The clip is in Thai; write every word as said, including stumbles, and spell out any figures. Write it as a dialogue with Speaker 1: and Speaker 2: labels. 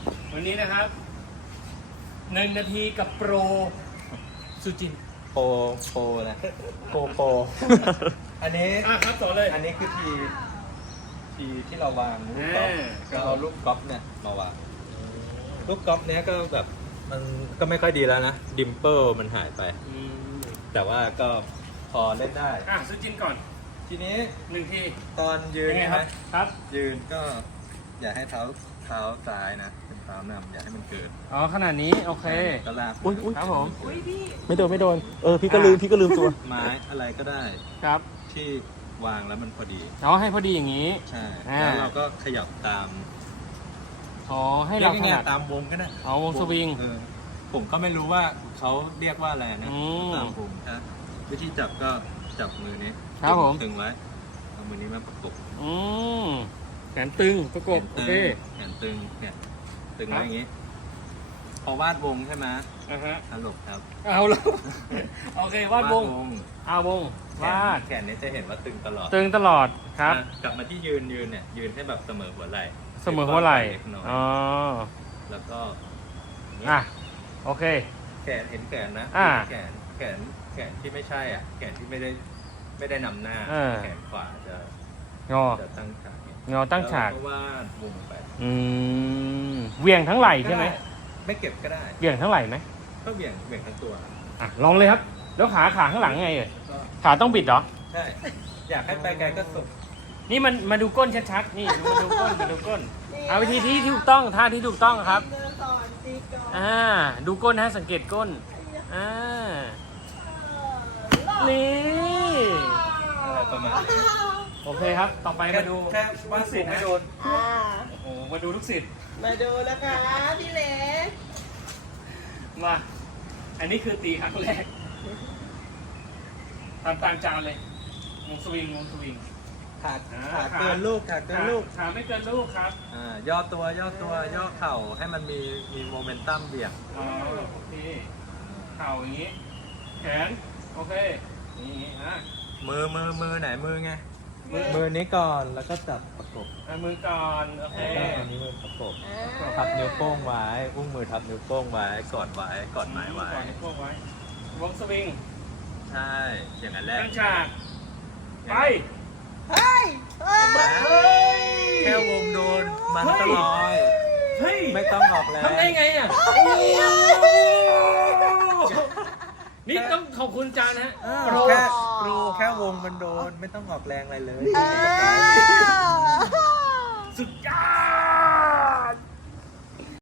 Speaker 1: วันนี้นะครับหนึ่งนาทีกับโปรสุจิน
Speaker 2: โปรโปรนะโปรโปรอันนี้
Speaker 1: อ่ะครับต่อเลย
Speaker 2: อันนี้คือทีทีที่เราวางลูกกอล์ฟ
Speaker 1: อ่า
Speaker 2: ก็เอาลูกกอล์ฟเนี่ยมาวางลูกกอล์ฟเนี้ยก็แบบมันก็ไม่ค่อยดีแล้วนะดิมเปิลมันหายไป
Speaker 1: อืม
Speaker 2: แต่ว่าก็พอเล่นได้
Speaker 1: อ่ะสุจินก่อน
Speaker 2: ทีนี้
Speaker 1: หนึ่งที
Speaker 2: ตอนยืน
Speaker 1: ยังไง
Speaker 2: นะครับ
Speaker 1: ครับ
Speaker 2: ยืนก็อย่าให้เท้าเท้าซ้ายนะเป็นเท้านำอย่าให้มันเกิด
Speaker 1: อ๋อขนาดนี้โอเค
Speaker 2: ก็ลาก
Speaker 3: อุ๊ยอุ๊ย
Speaker 1: ครับผม
Speaker 3: ไม่โดนไม่โดน เออพี่ก็ลืมพี่ก็ลืมตัว
Speaker 2: ไม้อะไรก็ได้
Speaker 1: ครับ
Speaker 2: ที่วางแล้วมันพอดี
Speaker 1: เราให้พอดีอย่างนี้
Speaker 2: ใช่
Speaker 1: อ่า
Speaker 2: แล้วเราก็ขยับตาม
Speaker 1: อ๋อให้เรา
Speaker 2: เรียก
Speaker 1: ถ
Speaker 2: ง่า
Speaker 1: นั
Speaker 2: ย
Speaker 1: ด
Speaker 2: ๆตามวงก็ได้
Speaker 1: เอาวงสวิง
Speaker 2: เออผมก็ไม่รู้ว่าเขาเรียกว่าอะไรนะ
Speaker 1: อืม
Speaker 2: ตามผมนะวิธีจับก็จับมือนี้
Speaker 1: ครับผม
Speaker 2: ตึงไว้เอามือนี้มาประกบ
Speaker 1: อืมแขนตึงประกบ
Speaker 2: แข
Speaker 1: โอน เค
Speaker 2: ตึงแขนตึงเนี่ยตึงไว้อย่างนี้ พอวาดวงใช่ไหม
Speaker 1: อ่ะฮะ
Speaker 2: ตลกครับ
Speaker 1: เอาแล้ว โอเควาดวงเอาวง
Speaker 2: แข
Speaker 1: วาน ด
Speaker 2: แขนนี้จะเห็นว่าตึงตลอด
Speaker 1: ตึงตลอดครับ
Speaker 2: นะกลับมาที่ยืนยืนเนี่ยยืนให้แบบเสมอหัวไหล่
Speaker 1: เสมอหัวไหล่
Speaker 2: เล็กน้อย
Speaker 1: อ๋อ
Speaker 2: แล้วก็อย่างนี้
Speaker 1: อ่ะโอเค
Speaker 2: แขนเห็นแขนนะ
Speaker 1: อ่า
Speaker 2: แขนแขนแขนที่ไม่ใช่อ่ะแขนที่ไม่ได้ไม่ได้นำหน้า
Speaker 1: เออ
Speaker 2: แขนขวาจะ
Speaker 1: งอ
Speaker 2: จะตั้งฉากเนี่ย
Speaker 1: งอตั้งฉาก
Speaker 2: แล้วก็วาดวงไป
Speaker 1: อืมเหวี่ยงทั้งไหล่ใช่ไหม
Speaker 2: ไม่เก็บก็ได้
Speaker 1: เหวี่ยงทั้งไหล่ไหม
Speaker 2: ก็เบี่ยงเบี่ยงทั้งตัว
Speaker 1: อ่ะลองเลยครับ แล้วขาขาข้างหลังไงเอ่ย
Speaker 2: ก็
Speaker 1: ขาต้องบิดเหรอ
Speaker 2: ใช่อยากให้ไปไกลก็สุด
Speaker 1: นี่มันมาดูก้นชัดๆ นี่ดูมาดูก้นมาดูก้น เอาวิธีที่ถูกต้องท่าที่ถูกต้องครับ
Speaker 4: เดินก่อนตีก่อน
Speaker 1: อ่า ดูก้นฮะสังเกตก้น อ่า นี่
Speaker 2: อะไรประมาณนี้
Speaker 1: โอเคครับ ต่อไปมาดู
Speaker 2: แค่วาด
Speaker 1: ลูก
Speaker 2: สิ
Speaker 1: ศิ
Speaker 2: ท
Speaker 1: ษย์
Speaker 2: ไม่
Speaker 1: นะ
Speaker 2: โดน
Speaker 4: อ่า
Speaker 1: โอ้โห มาดูลูกศิษย์
Speaker 4: มาดูนะคะพี่เล็ก
Speaker 1: มา อันนี้คือตีครั้งแรกทำตามจานเลยวงสวิงวงสวิง
Speaker 2: ขา
Speaker 1: อ่า
Speaker 2: ขาเกินลูกขาเกินลูก
Speaker 1: ขาไม่เกินลูกครับ
Speaker 2: อ่าย่อตัวย่อตัวย่อเข่าให้มันมีมีโมเมนตัมเบี่ยง
Speaker 1: อ๋อโอเค เข่าอย่างนี้ แขน โอเค นี่อ่ะ
Speaker 2: มือมือมือไหนมือไง
Speaker 1: มือ
Speaker 2: มือนี้ก่อนแล้วก็จับประกบ
Speaker 1: เอามือก่อน โอเค
Speaker 2: แล้วก็อันนี้มือประกบ
Speaker 4: อ่า
Speaker 2: ทับนิ้วโป้งไว้อุ้งมือทับนิ้วโป้งไว้กอดไว้กอดหมายไว้
Speaker 1: ก่อนให้พวกไว้ วงสวิง
Speaker 2: ใช่อย่างนั้นแหละ
Speaker 1: ตั้งฉากไป
Speaker 4: เฮ้ยเฮ้ย
Speaker 2: เห็นไหม
Speaker 1: เฮ้ย
Speaker 2: แค่วงโดนมัน
Speaker 1: เฮ้ย
Speaker 2: ก็ลอย
Speaker 1: เฮ้ย
Speaker 2: ไม่ต้องออกแรง
Speaker 1: ทำได้ไงอ่ะ นี่ต้องขอบคุณจานนะ
Speaker 2: อ้าว
Speaker 1: โปร
Speaker 2: แค่โปรแค่วงมันโดนไม่ต้องออกแรงอะไรเลย
Speaker 4: อ่า
Speaker 1: สุดยอ